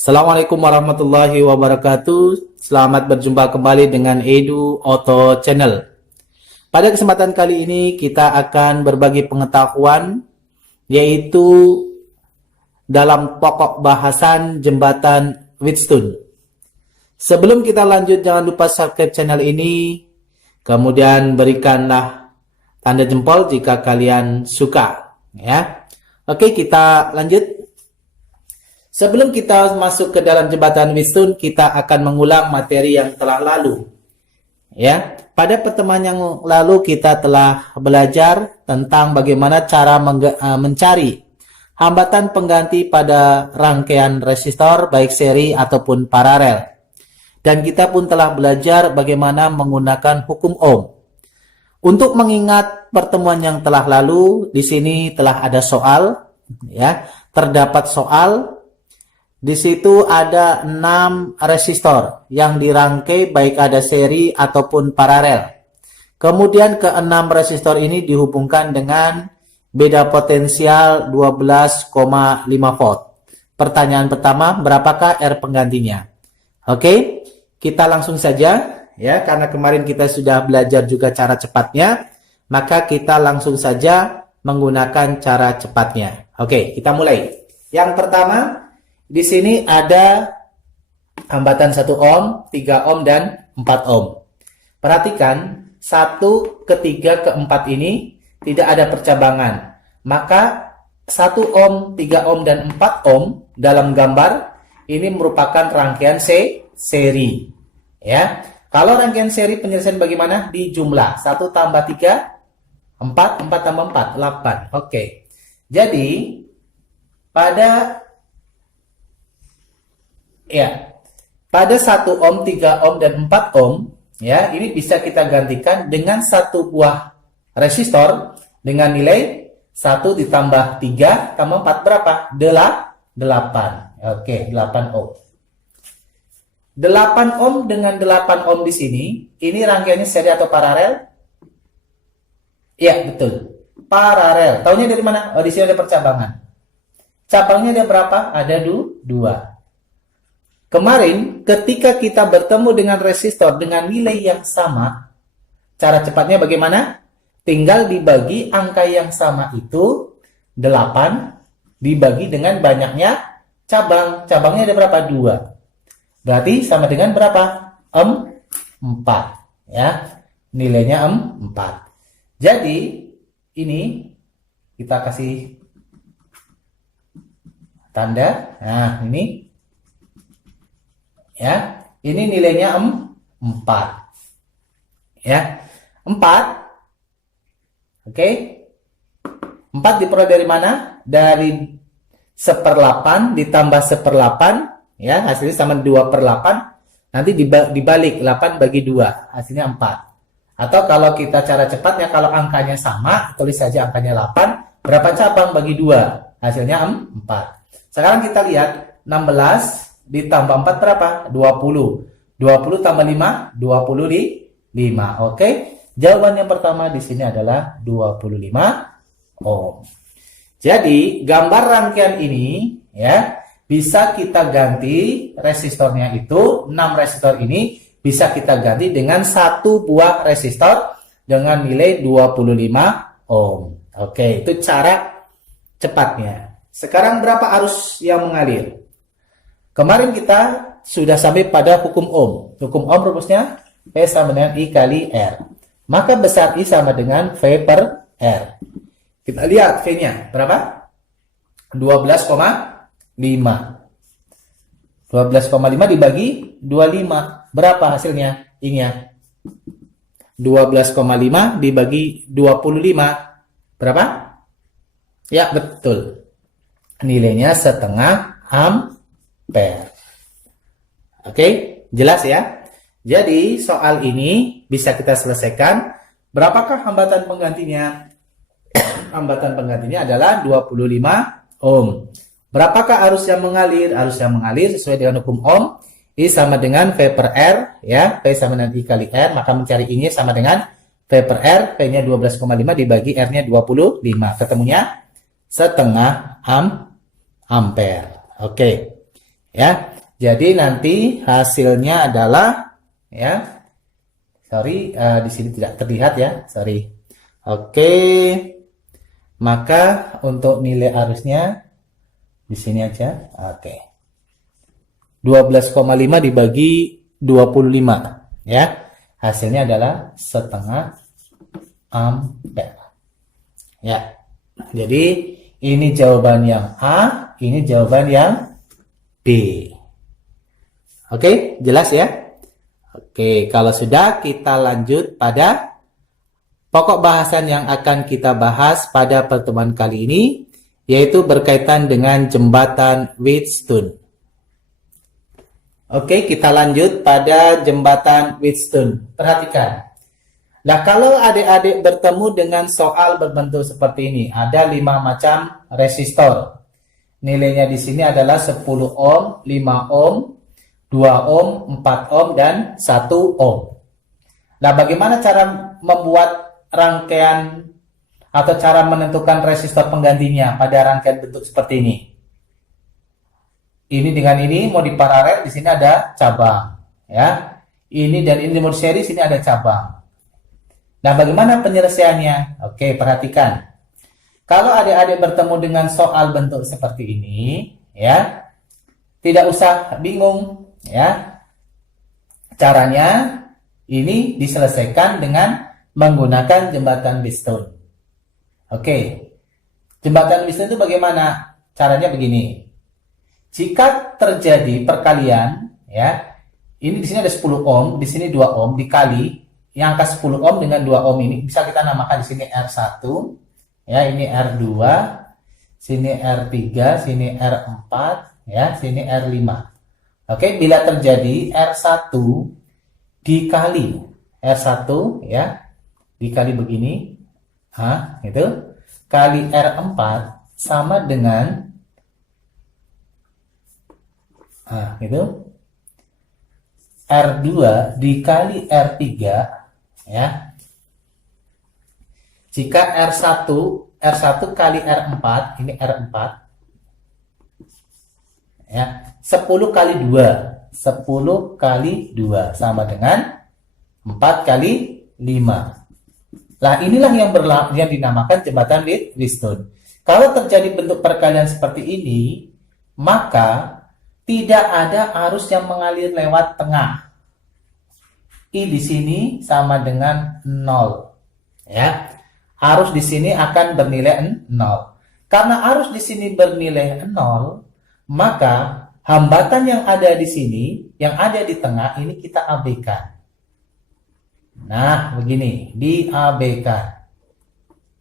Assalamualaikum warahmatullahi wabarakatuh. Selamat berjumpa kembali dengan Edu Auto Channel. Pada kesempatan kali ini kita akan berbagi pengetahuan yaitu dalam pokok bahasan jembatan Wheatstone. Sebelum kita lanjut, jangan lupa subscribe channel ini, kemudian berikanlah tanda jempol jika kalian suka, ya. Oke, kita lanjut. Sebelum kita masuk ke dalam jembatan Wheatstone, kita akan mengulang materi yang telah lalu. Ya, pada pertemuan yang lalu kita telah belajar tentang bagaimana cara mencari hambatan pengganti pada rangkaian resistor baik seri ataupun paralel. Dan kita pun telah belajar bagaimana menggunakan hukum Ohm. Untuk mengingat pertemuan yang telah lalu, di sini telah ada soal, ya, terdapat soal. Di situ ada 6 resistor yang dirangkai baik ada seri ataupun paralel. Kemudian ke-6 resistor ini dihubungkan dengan beda potensial 12,5 volt. Pertanyaan pertama, berapakah R penggantinya? Oke, kita langsung saja, ya, karena kemarin kita sudah belajar juga cara cepatnya, maka kita langsung saja menggunakan cara cepatnya. Oke, kita mulai. Yang pertama, di sini ada hambatan 1 ohm, 3 ohm, dan 4 ohm. Perhatikan, 1 ke 3 ke 4 ini tidak ada percabangan. Maka 1 ohm, 3 ohm, dan 4 ohm dalam gambar ini merupakan rangkaian seri. Ya, kalau rangkaian seri penyelesaian bagaimana? Di jumlah. 1 tambah 3, 4, 4 tambah 4, 8. Oke. Jadi, pada 1 ohm, 3 ohm, dan 4 ohm, ya, ini bisa kita gantikan dengan satu buah resistor dengan nilai 1 ditambah 3 tambah 4 berapa? 8. Oke, 8 ohm. 8 ohm dengan 8 ohm di sini, ini rangkaiannya seri atau paralel? Iya, betul. Paralel. Taunya dari mana? Oh, di sini ada percabangan. Cabangnya ada berapa? Ada 2. Kemarin, ketika kita bertemu dengan resistor dengan nilai yang sama, cara cepatnya bagaimana? Tinggal dibagi angka yang sama itu, 8, dibagi dengan banyaknya cabang. Cabangnya ada berapa? 2. Berarti sama dengan berapa? 4. Ya, nilainya 4. Jadi, ini kita kasih tanda. Nah, ini. Ya, ini nilainya 4. Ya, 4. Oke. 4 diperoleh dari mana? Dari 1/8 ditambah 1/8. Ya, hasilnya sama 2/8. Nanti dibalik 8 bagi 2. Hasilnya 4. Atau kalau kita cara cepatnya, kalau angkanya sama, tulis saja angkanya 8. Berapa cabang bagi 2? Hasilnya 4. Sekarang kita lihat 16 ditambah 4 berapa? 20. 20 tambah 5, 25. Oke. Jawaban yang pertama di sini adalah 25 ohm. Jadi, gambar rangkaian ini, ya, bisa kita ganti resistornya itu, 6 resistor ini bisa kita ganti dengan satu buah resistor dengan nilai 25 ohm. Oke, itu cara cepatnya. Sekarang berapa arus yang mengalir? Kemarin kita sudah sampai pada hukum Ohm. Hukum Ohm rumusnya P sama dengan I kali R. Maka besar I sama dengan V per R. Kita lihat V-nya berapa? 12,5. 12,5 dibagi 25. Berapa hasilnya? I-nya 12,5 dibagi 25. Berapa? Ya, betul. Nilainya 1/2 ampere. Oke, jelas ya? Jadi, soal ini bisa kita selesaikan. Berapakah hambatan penggantinya? Hambatan penggantinya adalah 25 ohm. Berapakah arus yang mengalir? Arus yang mengalir sesuai dengan hukum Ohm. I sama dengan V per R, ya. V sama dengan I kali R, maka mencari I-nya sama dengan V per R. V-nya 12,5 dibagi R-nya 25. Ketemunya 1/2 ampere. Oke. Ya. Jadi nanti hasilnya adalah, ya, sorry, di sini tidak terlihat ya, sorry. Oke, maka untuk nilai arusnya di sini aja. Oke, 12,5 dibagi 25, ya, hasilnya adalah setengah ampere. Ya, jadi ini jawaban yang A, ini jawaban yang B. Oke, jelas ya? Oke, kalau sudah, kita lanjut pada pokok bahasan yang akan kita bahas pada pertemuan kali ini, yaitu berkaitan dengan jembatan Wheatstone. Oke, kita lanjut pada jembatan Wheatstone. Perhatikan. Nah, kalau adik-adik bertemu dengan soal berbentuk seperti ini, ada 5 macam resistor. Nilainya di sini adalah 10 ohm, 5 ohm, 2 ohm, 4 ohm, dan 1 ohm. Nah, bagaimana cara membuat rangkaian atau cara menentukan resistor penggantinya pada rangkaian bentuk seperti ini? Ini dengan ini mau diparalel, di sini ada cabang, ya. Ini dan ini mau seri, sini ada cabang. Nah, bagaimana penyelesaiannya? Oke, perhatikan. Kalau adik-adik bertemu dengan soal bentuk seperti ini, ya, tidak usah bingung, ya. Caranya ini diselesaikan dengan menggunakan jembatan Wheatstone. Oke, jembatan Wheatstone itu bagaimana? Caranya begini. Jika terjadi perkalian, ya, ini di sini ada 10 ohm, di sini 2 ohm dikali yang angka 10 ohm dengan 2 ohm ini bisa kita namakan di sini R1, ya, ini R2, sini R3, sini R4, ya, sini R5. Oke, bila terjadi R1 dikali R1, ya, dikali begini, itu kali R4 sama dengan itu R2 dikali R3, ya. Jika R1 kali R4, ini R4, ya, 10 kali 2, 10 kali 2 sama dengan 4 kali 5. Nah, inilah yang dinamakan jembatan Wheatstone. Kalau terjadi bentuk perkalian seperti ini, maka tidak ada arus yang mengalir lewat tengah. I di sini sama dengan 0. Ya. Arus di sini akan bernilai 0. Karena arus di sini bernilai 0, maka hambatan yang ada di sini, yang ada di tengah ini kita abaikan. Nah, begini, diabaikan.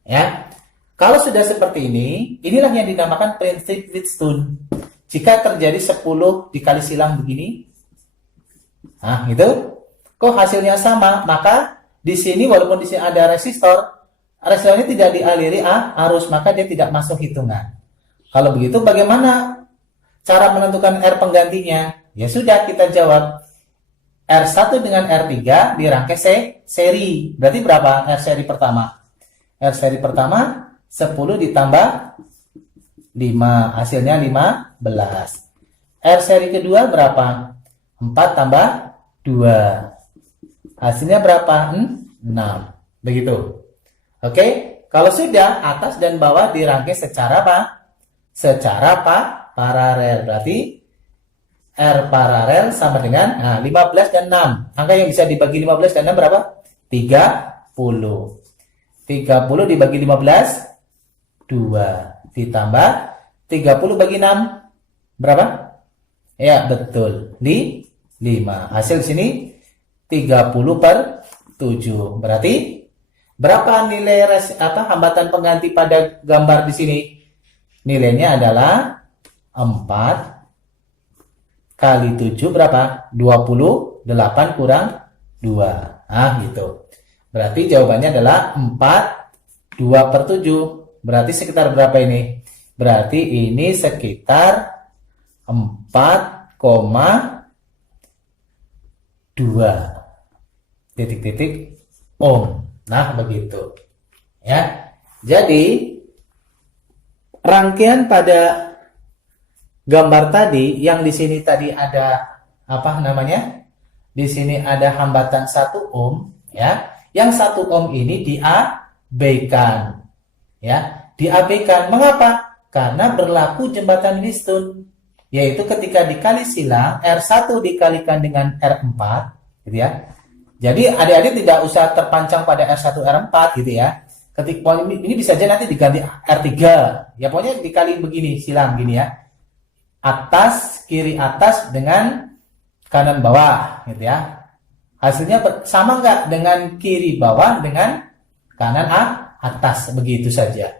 Ya. Kalau sudah seperti ini, inilah yang dinamakan prinsip Wheatstone. Jika terjadi 10 dikali silang begini, itu, kok hasilnya sama, maka di sini walaupun di sini ada resistornya tidak dialiri arus, maka dia tidak masuk hitungan. Kalau begitu, bagaimana cara menentukan R penggantinya? Ya sudah, kita jawab. R1 dengan R3 dirangkai seri. Berarti berapa R seri pertama? R seri pertama 10 ditambah 5, hasilnya 15. R seri kedua berapa? 4 tambah 2, hasilnya berapa? 6. Begitu. Oke, kalau sudah, atas dan bawah dirangkai secara apa? Secara paralel. Berarti R paralel sama dengan 15 dan 6. Angka yang bisa dibagi 15 dan 6 berapa? 30. 30 dibagi 15, 2. Ditambah 30 bagi 6 berapa? Ya, betul. 5. Hasil sini 30/7. Berarti berapa nilai hambatan pengganti pada gambar di sini? Nilainya adalah 4 kali 7 berapa? 28 kurang 2. Gitu. Berarti jawabannya adalah 4, 2/7. Berarti sekitar berapa ini? Berarti ini sekitar 4,2 titik-titik ohm. Nah, begitu. Ya. Jadi rangkaian pada gambar tadi yang di sini tadi ada apa namanya? Di sini ada hambatan 1 ohm ya. Yang 1 ohm ini diabaikan. Ya, diabaikan. Mengapa? Karena berlaku jembatan Wheatstone, yaitu ketika dikali silang R1 dikalikan dengan R4 gitu ya. Jadi adik-adik tidak usah terpancang pada R1 R4 gitu ya. Ketika ini bisa aja nanti diganti R3. Ya pokoknya dikali begini silang gini ya. Atas kiri atas dengan kanan bawah gitu ya. Hasilnya sama nggak dengan kiri bawah dengan kanan atas, begitu saja.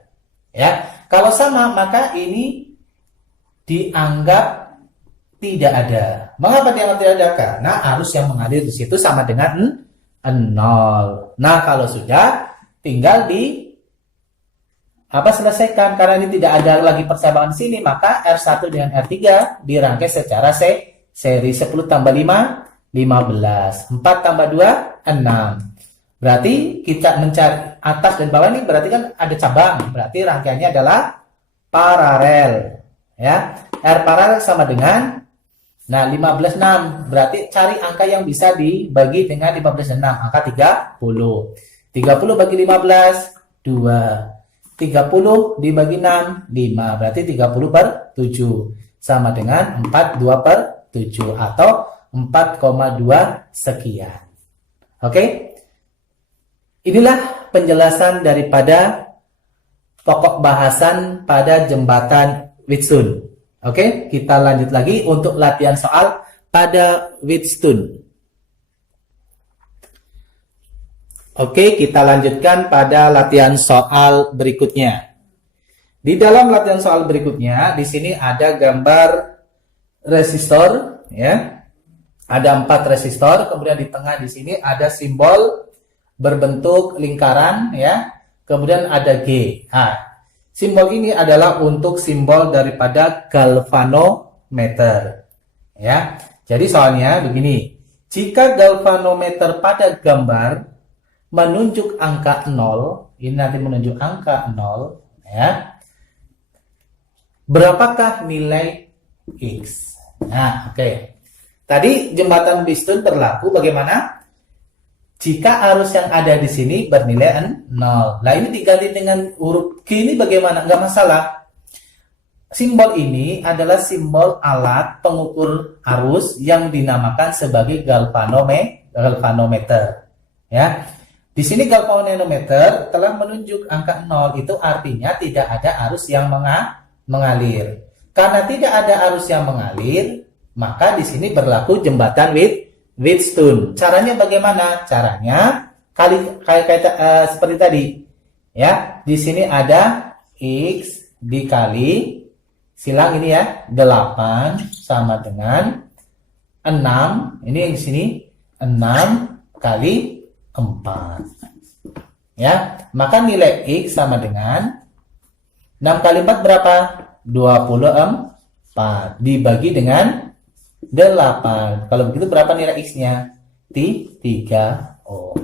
Ya. Kalau sama maka ini dianggap tidak ada. Mengapa dianggap tidak ada? Karena arus yang mengalir di situ sama dengan 0. Nah, kalau sudah tinggal selesaikan. Karena ini tidak ada lagi persamaan di sini, maka R1 dengan R3 dirangkai secara seri. 10 tambah 5 15, 4 tambah 2 6. Berarti kita mencari atas dan bawah ini berarti kan ada cabang. Berarti rangkaiannya adalah paralel. Ya. R paralel sama dengan 15 6. Berarti cari angka yang bisa dibagi dengan 15 dan 6. Angka 30. 30 bagi 15 2. 30 dibagi 6 5. Berarti 30 per 7 sama dengan 42 per 7 atau 4,2 sekian. Oke? Inilah penjelasan daripada pokok bahasan pada jembatan Wheatstone. Oke, kita lanjut lagi untuk latihan soal pada Wheatstone. Oke, kita lanjutkan pada latihan soal berikutnya. Di dalam latihan soal berikutnya, di sini ada gambar resistor, ya. Ada 4 resistor, kemudian di tengah di sini ada simbol berbentuk lingkaran, ya. Kemudian ada G. Nah, simbol ini adalah untuk simbol daripada galvanometer. Ya. Jadi soalnya begini. Jika galvanometer pada gambar menunjuk angka 0, ini nanti menunjuk angka 0, ya. Berapakah nilai X? Nah, oke. Tadi jembatan Wheatstone berlaku bagaimana? Jika arus yang ada di sini bernilai 0. Nah, ini diganti dengan huruf G ini bagaimana? Enggak masalah. Simbol ini adalah simbol alat pengukur arus yang dinamakan sebagai galvanometer. Ya. Di sini galvanometer telah menunjuk angka 0. Itu artinya tidak ada arus yang mengalir. Karena tidak ada arus yang mengalir, maka di sini berlaku jembatan Wheatstone. Caranya bagaimana? Caranya seperti tadi. Ya, di sini ada X dikali silang ini ya, 8 sama dengan 6. Ini yang di sini 6 kali 4. Ya, maka nilai X sama dengan 6 kali 4 berapa? 24 dibagi dengan 8. Kalau begitu berapa nilai X-nya? 3 ohm.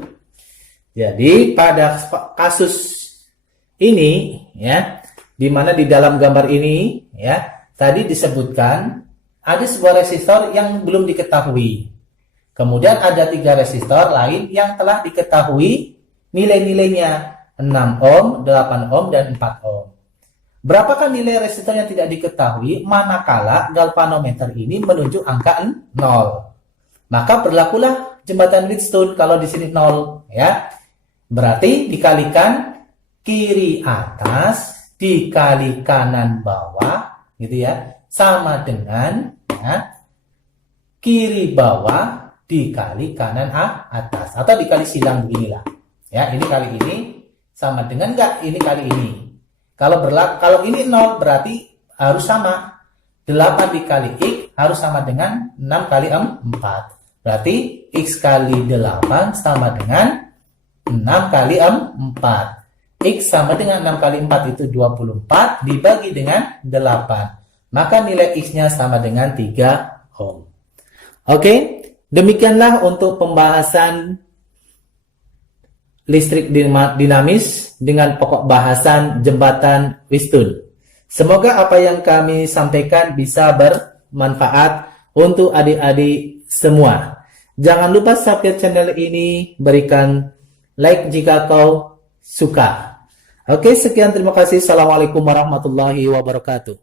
Jadi pada kasus ini ya, di mana di dalam gambar ini ya, tadi disebutkan ada sebuah resistor yang belum diketahui. Kemudian ada 3 resistor lain yang telah diketahui nilai-nilainya 6 ohm, 8 ohm dan 4 ohm. Berapakah nilai resistor yang tidak diketahui manakala galvanometer ini menunjuk angka 0? Maka berlakulah jembatan Wheatstone kalau di sini 0 ya. Berarti dikalikan kiri atas dikali kanan bawah gitu ya, sama dengan ya, kiri bawah dikali kanan atas atau dikali silang beginilah. Ya, ini kali ini sama dengan enggak ini kali ini. Kalau ini 0 berarti harus sama. 8 dikali X harus sama dengan 6 kali 4. Berarti X kali 8 sama dengan 6 kali 4. X sama dengan 6 kali 4 itu 24 dibagi dengan 8. Maka nilai X-nya sama dengan 3 ohm. Oke, demikianlah untuk pembahasan listrik dinamis dengan pokok bahasan jembatan Wheatstone. Semoga apa yang kami sampaikan bisa bermanfaat untuk adik-adik semua. Jangan lupa subscribe channel ini, berikan like jika kau suka. Oke, sekian, terima kasih. Assalamualaikum warahmatullahi wabarakatuh.